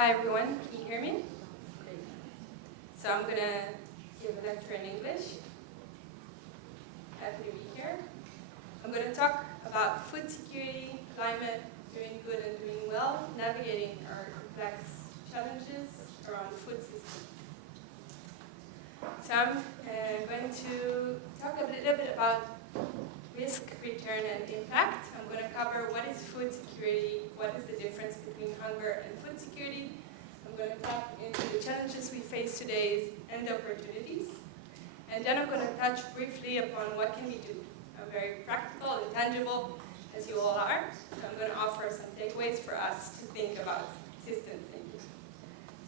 Hi everyone, can you hear me? Great. So I'm going to give a lecture in English. Happy to be here. I'm going to talk about food security, climate, doing good and doing well, navigating our complex challenges around the food system. So I'm going to talk a little bit about risk, return, and impact. I'm going to cover what is food security, what is the difference between hunger and food security. I'm going to tap into the challenges we face today and the opportunities. And then I'm going to touch briefly upon what can we do. I'm very practical and tangible, as you all are. So I'm going to offer some takeaways for us to think about systems thinking.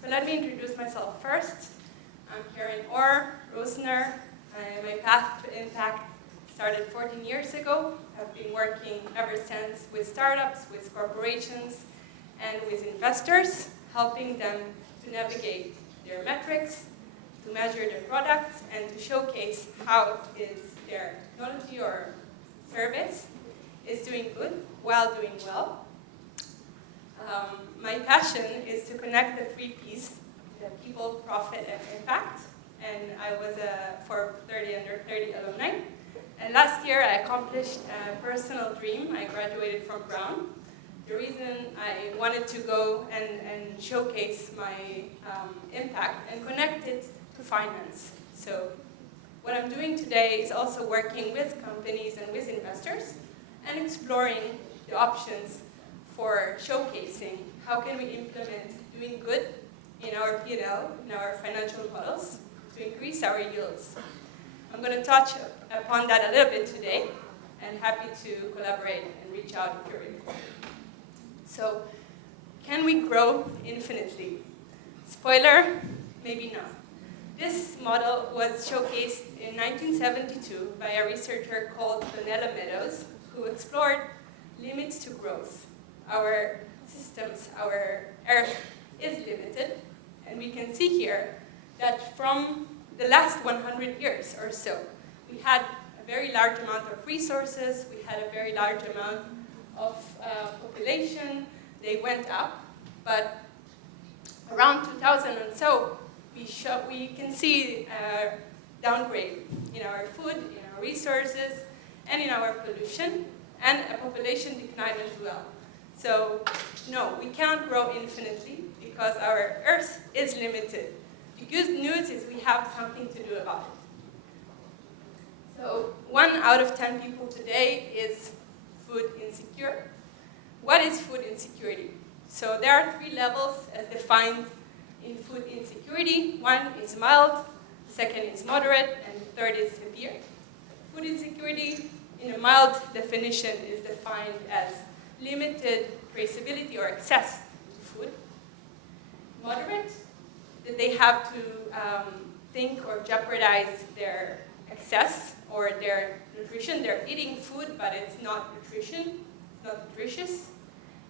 So let me introduce myself first. I'm Keren-Or Rosner. My path to impact started 14 years ago. I've been working ever since with startups, with corporations, and with investors, helping them to navigate their metrics, to measure their products, and to showcase how is their technology or service is doing good while doing well. My passion is to connect the three Ps, the people, profit, and impact. And I was a Forbes 30 Under 30 alumni. And last year I accomplished a personal dream. I graduated from Brown. The reason I wanted to go and showcase my impact and connect it to finance. So what I'm doing today is also working with companies and with investors and exploring the options for showcasing how can we implement doing good in our P&L, in our financial models, to increase our yields. I'm going to touch upon that a little bit today, and happy to collaborate and reach out if you're interested. So, can we grow infinitely? Spoiler, maybe not. This model was showcased in 1972 by a researcher called Donella Meadows, who explored limits to growth. Our systems, our Earth is limited, and we can see here that from the last 100 years or so, we had a very large amount of resources, we had a very large amount of population, they went up, but around 2000 and so, we can see a downgrade in our food, in our resources, and in our pollution, and a population decline as well. So, no, we cannot grow infinitely because our Earth is limited. The good news is we have something to do about it. So 1 out of 10 people today is food insecure. What is food insecurity? So there are 3 levels as defined in food insecurity. 1 is mild, 2nd is moderate, and 3rd is severe. Food insecurity in a mild definition is defined as limited traceability or access to food. Moderate, that they have to think or jeopardize their access or their nutrition. They're eating food, but it's not nutrition, not nutritious.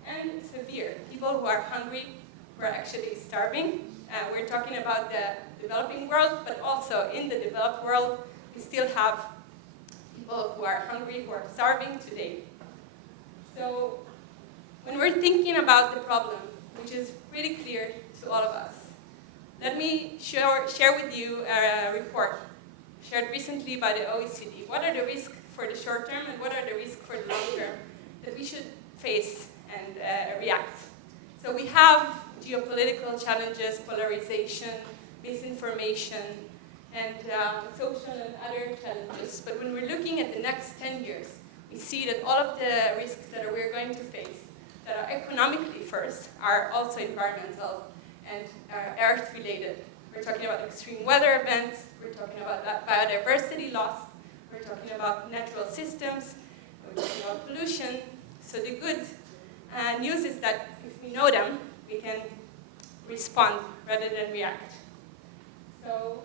And severe, people who are hungry, who are actually starving. We're talking about the developing world, but also in the developed world, we still have people who are hungry, who are starving today. So when we're thinking about the problem, which is pretty clear to all of us, let me share with you a report shared recently by the OECD. What are the risks for the short term and what are the risks for the long term that we should face and react? So we have geopolitical challenges, polarization, misinformation, and social and other challenges. But when we're looking at the next 10 years, we see that all of the risks that we're going to face, that are economically first, are also environmental and Earth-related. We're talking about extreme weather events, we're talking about biodiversity loss, we're talking about natural systems, we're talking about pollution. So the good news is that if we know them, we can respond rather than react. So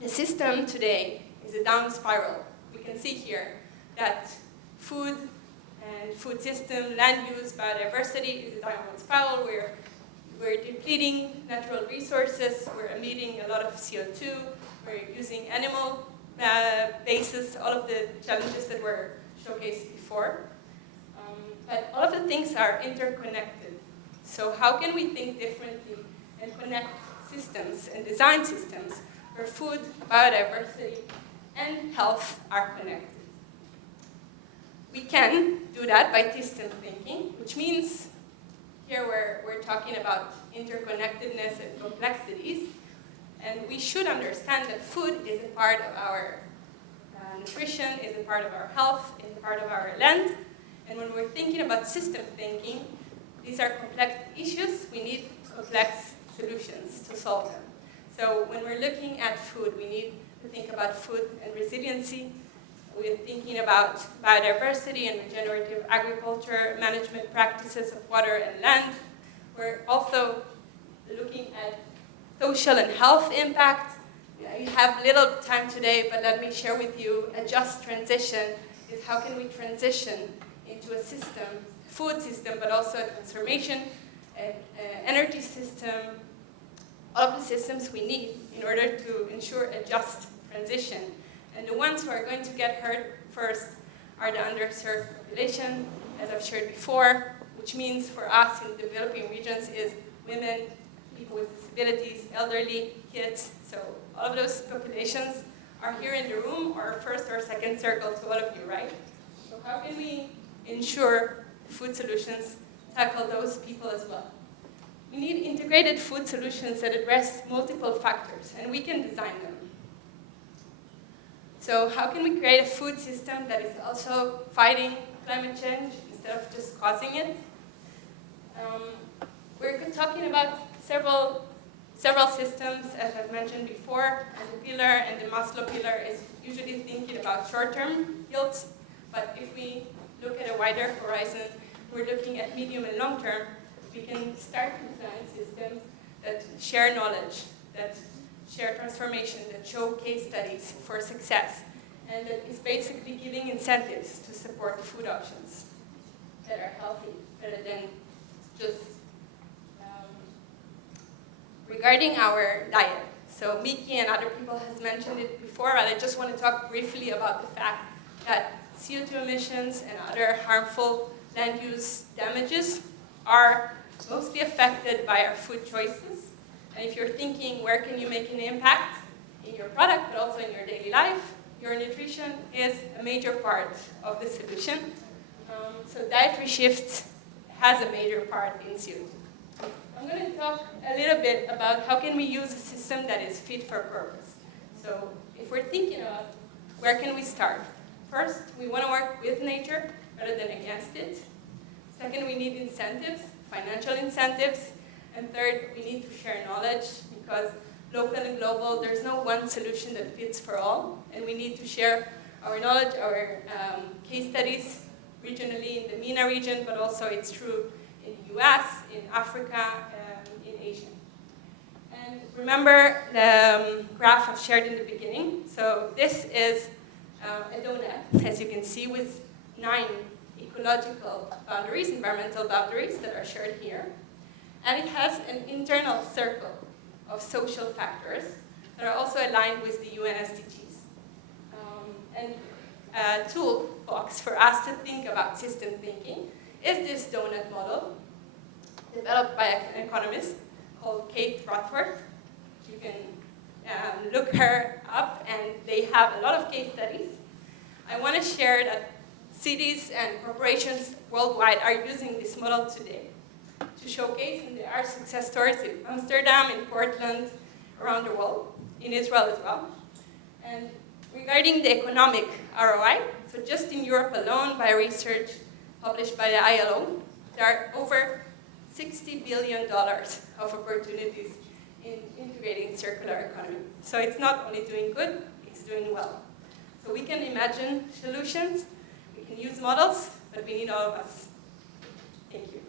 the system today is a down spiral. We can see here that food and food system, land use, biodiversity is a downward spiral. We're depleting natural resources, we're emitting a lot of CO2, we're using animal bases, all of the challenges that were showcased before. But all of the things are interconnected. So how can we think differently and connect systems and design systems where food, biodiversity, and health are connected? We can do that by system thinking, which means here we're talking about interconnectedness and complexities, and we should understand that food is a part of our nutrition, is a part of our health, is a part of our land. And when we're thinking about system thinking, these are complex issues. We need complex solutions to solve them. So when we're looking at food, we need to think about food and resiliency. We're thinking about biodiversity and regenerative agriculture, management practices of water and land. We're also looking at social and health impact. We have little time today, but let me share with you a just transition is how can we transition into a system, food system, but also a transformation, an energy system, all of the systems we need in order to ensure a just transition. And the ones who are going to get hurt first are the underserved population, as I've shared before, which means for us in developing regions is women, people with disabilities, elderly, kids. So all of those populations are here in the room or first or second circle to all of you, right? So how can we ensure food solutions tackle those people as well? We need integrated food solutions that address multiple factors, and we can design them. So how can we create a food system that is also fighting climate change instead of just causing it? We're talking about several systems, as I've mentioned before, and the pillar and the Maslow pillar is usually thinking about short-term yields, but if we look at a wider horizon, we're looking at medium and long-term, we can start to design systems that share knowledge, that share transformation, that show case studies for success, and that is basically giving incentives to support food options that are healthy, rather than just regarding our diet. So Miki and other people has mentioned it before, but I just want to talk briefly about the fact that CO2 emissions and other harmful land use damages are mostly affected by our food choices. And if you're thinking, where can you make an impact in your product, but also in your daily life, your nutrition is a major part of the solution. So dietary shifts has a major part in CO2. I'm going to talk a little bit about how can we use a system that is fit for purpose. So if we're thinking about where can we start? First, we want to work with nature rather than against it. Second, we need incentives, financial incentives. And third, we need to share knowledge because local and global, there's no one solution that fits for all. And we need to share our knowledge, our case studies regionally in the MENA region, but also it's true in the US, in Africa, in Asia. And remember the graph I've shared in the beginning. So this is a donut, as you can see, with 9 ecological boundaries, environmental boundaries that are shared here. And it has an internal circle of social factors that are also aligned with the UN SDGs. And a toolbox for us to think about system thinking is this donut model developed by an economist called Kate Rothworth. You can look her up, and they have a lot of case studies. I want to share that cities and corporations worldwide are using this model today to showcase, and there are success stories in Amsterdam, in Portland, around the world, in Israel as well. And regarding the economic ROI, so just in Europe alone, by research published by the ILO, there are over $60 billion of opportunities in integrating circular economy. So it's not only doing good, it's doing well. So we can imagine solutions, we can use models, but we need all of us. Thank you.